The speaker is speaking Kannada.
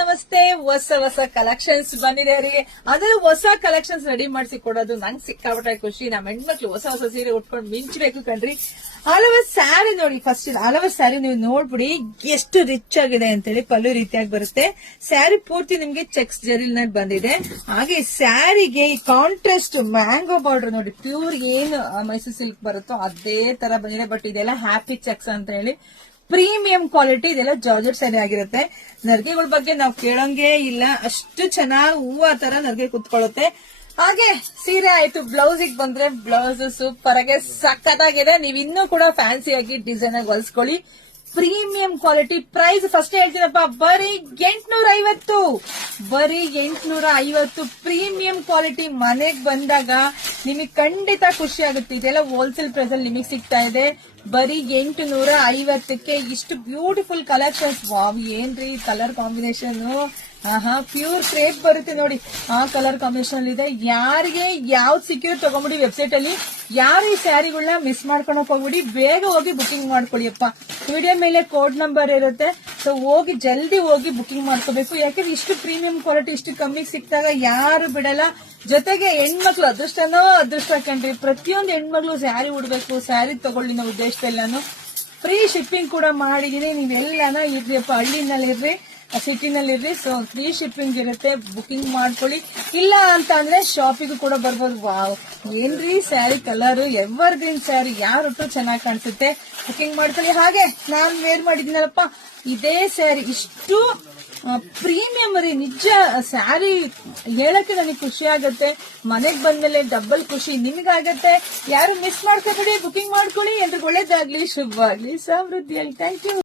ನಮಸ್ತೆ. ಹೊಸ ಕಲೆಕ್ಷನ್ಸ್ ಬಂದಿದೆ ರೀ. ಅದ್ರ ಹೊಸ ಕಲೆಕ್ಷನ್ಸ್ ರೆಡಿ ಮಾಡಿಸಿ ಕೊಡೋದು ನಂಗೆ ಸಿಕ್ಕಾಪಟ್ಟೆ ಖುಷಿ. ನಮ್ಮ ಹೆಣ್ಮಕ್ಳು ಹೊಸ ಸೀರೆ ಉಟ್ಕೊಂಡು ಮಿಂಚಬೇಕು ಕಣ್ರಿ. ಹಲವಾರು ಸ್ಯಾರಿ ನೋಡಿ, ಫಸ್ಟ್ ಹಲವಾರು ಸ್ಯಾರಿ ನೀವು ನೋಡ್ಬಿಡಿ ಎಷ್ಟು ರಿಚ್ ಆಗಿದೆ ಅಂತೇಳಿ. ಪಲ್ಲು ರೀತಿಯಾಗಿ ಬರುತ್ತೆ. ಸ್ಯಾರಿ ಪೂರ್ತಿ ನಿಮ್ಗೆ ಚೆಕ್ಸ್ ಜರಿಲ್ ಬಂದಿದೆ. ಹಾಗೆ ಸ್ಯಾರಿಗೆ ಕಾಂಟ್ರಾಸ್ಟ್ ಮ್ಯಾಂಗೋ ಬಾರ್ಡರ್ ನೋಡಿ, ಪ್ಯೂರ್ ಏನು ಮೈಸೂರು ಸಿಲ್ಕ್ ಬರುತ್ತೋ ಅದೇ ತರ ಬಂದಿದೆ. ಬಟ್ ಇದೆಲ್ಲ ಹ್ಯಾಪಿ ಚೆಕ್ಸ್ ಅಂತ ಹೇಳಿ ಪ್ರೀಮಿಯಂ ಕ್ವಾಲಿಟಿ. ಇದೆಲ್ಲ ಜಾರ್ಜೆಟ್ ಸ್ಯಾರಿ ಆಗಿರುತ್ತೆ. ನರ್ಗೆಗಳ ಬಗ್ಗೆ ನಾವು ಕೇಳಂಗೆ ಇಲ್ಲ, ಅಷ್ಟು ಚೆನ್ನಾಗಿ ಹೂವ ತರ ನರ್ಗೆ ಕುತ್ಕೊಳ್ಳುತ್ತೆ. ಹಾಗೆ ಸೀರೆ ಆಯ್ತು, ಬ್ಲೌಸ್ ಬಂದ್ರೆ ಬ್ಲೌಸ್ ಸೂಪರ್ ಆಗಿ ಸಖತ್ತಾಗಿದೆ. ನೀವ್ ಇನ್ನೂ ಕೂಡ ಫ್ಯಾನ್ಸಿ ಆಗಿ ಡಿಸೈನ್ ಆಗಿ ಹೊಲ್ಸ್ಕೊಳ್ಳಿ. Premium quality. ಪ್ರೈಸ್ ಫಸ್ಟ್ ಹೇಳ್ತೀನಪ್ಪ, ಬರೀ 850. ಬರೀ 850 ಪ್ರೀಮಿಯಂ ಕ್ವಾಲಿಟಿ. ಮನೆಗ್ ಬಂದಾಗ ನಿಮಗ್ ಖಂಡಿತ ಖುಷಿ ಆಗುತ್ತೆ. ಇದೆಲ್ಲ ಹೋಲ್ಸೇಲ್ ಪ್ರೈಸ್ ಅಲ್ಲಿ ನಿಮಗ್ ಸಿಗ್ತಾ ಇದೆ. ಬರೀ 850ಕ್ಕೆ ಇಷ್ಟು ಬ್ಯೂಟಿಫುಲ್ ಕಲೆಕ್ಷನ್ಸ್. ವಾವ್, ಏನ್ರಿ ಕಲರ್ ಕಾಂಬಿನೇಷನ್. ಪ್ಯೂರ್ ಕ್ರೇಪ್ ಬರುತ್ತೆ ನೋಡಿ, ಆ ಕಲರ್ ಕಾಂಬಿನೇಷನ್ ಇದೆ. ಯಾರಿಗೆ ಯಾವ್ದು ಸಿಕ್ಕಿರೋ ತಗೊಂಬಿಡಿ ವೆಬ್ಸೈಟ್ ಅಲ್ಲಿ. ಯಾರು ಈ ಸ್ಯಾರಿಗಳನ್ನ ಮಿಸ್ ಮಾಡ್ಕೊಳಕ್ ಹೋಗ್ಬಿಡಿ, ಬೇಗ ಹೋಗಿ ಬುಕಿಂಗ್ ಮಾಡ್ಕೊಳ್ಳಿಯಪ್ಪ. ವಿಡಿಯೋ ಮೇಲೆ ಕೋಡ್ ನಂಬರ್ ಇರುತ್ತೆ, ಸೊ ಹೋಗಿ ಜಲ್ದಿ ಹೋಗಿ ಬುಕಿಂಗ್ ಮಾಡ್ಕೋಬೇಕು. ಯಾಕಂದ್ರೆ ಇಷ್ಟು ಪ್ರೀಮಿಯಂ ಕ್ವಾಲಿಟಿ ಇಷ್ಟು ಕಮ್ಮಿಗೆ ಸಿಕ್ಕಿದಾಗ ಯಾರು ಬಿಡಲ್ಲ. ಜೊತೆಗೆ ಹೆಣ್ಮಕ್ಳು ಅದೃಷ್ಟನೋ ಅದೃಷ್ಟ ಕಣ್ರಿ. ಪ್ರತಿಯೊಂದು ಹೆಣ್ಮಕ್ಳು ಸ್ಯಾರಿ ಉಡ್ಬೇಕು, ಸ್ಯಾರಿ ತಗೊಳ್ಳಿ ಅನ್ನೋ ಉದ್ದೇಶದಲ್ಲಿ ನಾನು ಫ್ರೀ ಶಿಪ್ಪಿಂಗ್ ಕೂಡ ಮಾಡಿದೀನಿ. ನೀವೆಲ್ಲಾನ ಇರ್ರಿಯಪ್ಪ, ಹಳ್ಳಿನಲ್ಲಿರ್ರಿ ಸಿಟಿನಲ್ಲಿರ್ರಿ, ಸೊ ಫ್ರೀ ಶಿಪ್ಪಿಂಗ್ ಇರುತ್ತೆ. ಬುಕಿಂಗ್ ಮಾಡ್ಕೊಳ್ಳಿ. ಇಲ್ಲ ಅಂತ ಅಂದ್ರೆ ಶಾಪಿಗೂ ಕೂಡ ಬರ್ಬೋದು. ವಾವ್, ಏನ್ರಿ sari colour, evergreen sari, ಯಾರೊಟ್ಟು ಚೆನ್ನಾಗಿ ಕಾಣಿಸುತ್ತೆ. ಬುಕಿಂಗ್ ಮಾಡ್ಕೊಳ್ಳಿ. ಹಾಗೆ ನಾನ್ ವೇರ್ ಮಾಡಿದ್ದೀನಲ್ಲಪ್ಪ ಇದೇ ಸ್ಯಾರಿ, ಇಷ್ಟು ಪ್ರೀಮಿಯಂ ರೀ. ನಿಜ ಸ್ಯಾರಿ ಹೇಳಕ್ಕೆ ನನಗೆ ಖುಷಿ ಆಗತ್ತೆ. ಮನೆಗ್ ಬಂದ್ಮೇಲೆ ಡಬಲ್ ಖುಷಿ ನಿಮಗಾಗತ್ತೆ. ಯಾರು ಮಿಸ್ ಮಾಡ್ಕೋಬೇಡಿ, ಬುಕಿಂಗ್ ಮಾಡ್ಕೊಳ್ಳಿ. ಎಲ್ರಿಗೂ ಒಳ್ಳೇದಾಗ್ಲಿ, ಶುಭವಾಗ್ಲಿ, ಸಮೃದ್ಧಿಯಾಗಿ. Thank you.